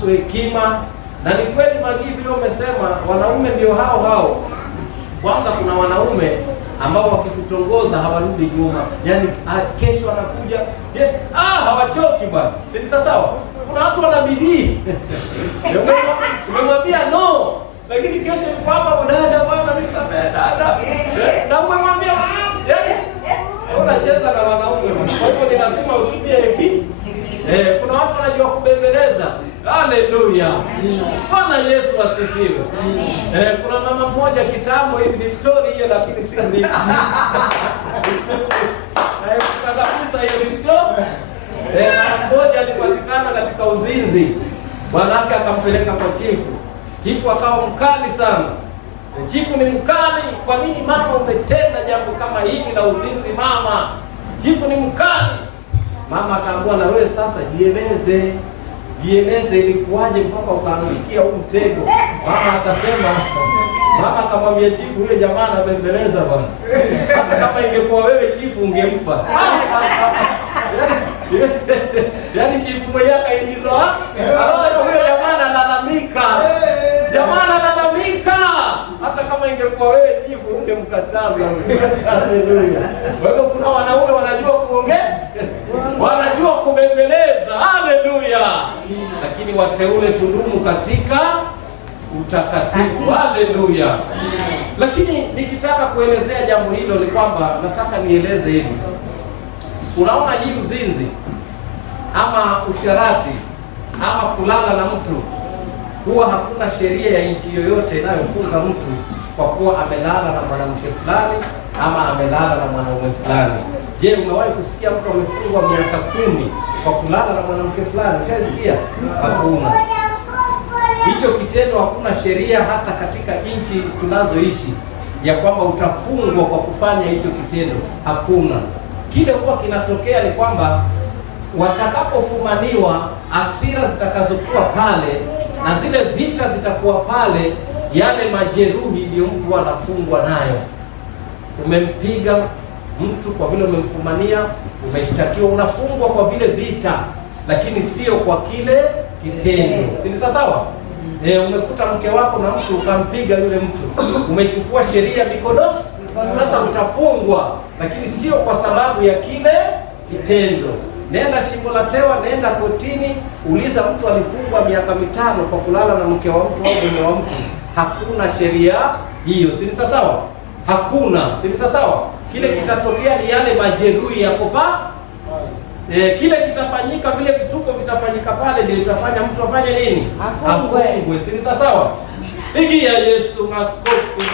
kuhusu hekima. Na ni kweli Magi vile umesema, wanaume ndio hao. Kwanza kuna wanaume ambao wakikutongoza hawarudi nyuma. Yaani kesho anakuja, hawachoki bwana. Si sawa? Kuna watu wana bidii. Umemwambia no, lakini kesho yuko hapa, dada bwana nisamehe dada. Na umemwambia yaani unacheza na wanaume. Kwa hivyo ni lazima utumie hekima. Kuna watu wanajua kubembeleza. Haleluya. Bwana Yesu asifiwe. Kuna mama mmoja kitambo hivi, ni story hiyo lakini si mimi. Kuna kabisa hiyo ni story. Mama mmoja alipatikana katika uzinzi. Bwanake akampeleka kwa chifu. Chifu akawa mkali sana. Chifu ni mkali, kwa nini mama umetenda jambo kama hili la uzinzi mama? Chifu ni mkali. Mama akaambiwa, na wewe sasa jieleze ilikuwaje mpaka ukaangukia huu mtego. Mama akamwambia chifu, huyo jamaa anabembeleza bwana. Hata kama ingekuwa wewe chifu ungempa. Yaani chifu mwenyewe akaingizwa. Anasema huyo jamaa analalamika. Hata kama ingekuwa wewe chifu ungemkataza. Haleluya. Kwa hivyo kuna wanaume wanajua kuongea, wanajua kubembeleza. Haleluya. Lakini wateule tudumu katika utakatifu. Haleluya. Lakini nikitaka kuelezea jambo hilo ni kwamba nataka nieleze hivi. Unaona hii uzinzi ama usharati ama kulala na mtu, huwa hakuna sheria ya nchi yoyote inayofunga mtu kwa kuwa amelala na mwanamke fulani ama amelala na mwanaume fulani. Je, umewahi kusikia mtu amefungwa miaka 10 kwa kulala na mwanamke fulani? Ushasikia? Hakuna. Hicho kitendo hakuna sheria hata katika nchi tunazoishi ya kwamba utafungwa kwa kufanya hicho kitendo. Hakuna. Kile huwa kinatokea ni kwamba watakapofumaniwa, hasira zitakazokuwa pale na zile vita zitakuwa pale, yale majeruhi ndio mtu anafungwa nayo. Umempiga mtu kwa vile umemfumania, umeshtakiwa, unafungwa kwa vile vita, lakini sio kwa kile kitendo. Si ni sawa? Umekuta mke wako na mtu ukampiga yule mtu, umechukua sheria mikononi, sasa utafungwa, lakini sio kwa sababu ya kile kitendo. Nenda Shimo la Tewa, nenda kotini, uliza mtu alifungwa miaka 5 kwa kulala na mke wa mtu au mume wa mtu. Hakuna sheria hiyo. Si ni sawa? Hakuna. Si ni sawa? Kile kitatokea ni yale majeruhi yako pa. Kile kitafanyika, vile vituko vitafanyika pale, ndio itafanya mtu afanye nini? Afungwe. Si ni sawa? Pigia Yesu makofi.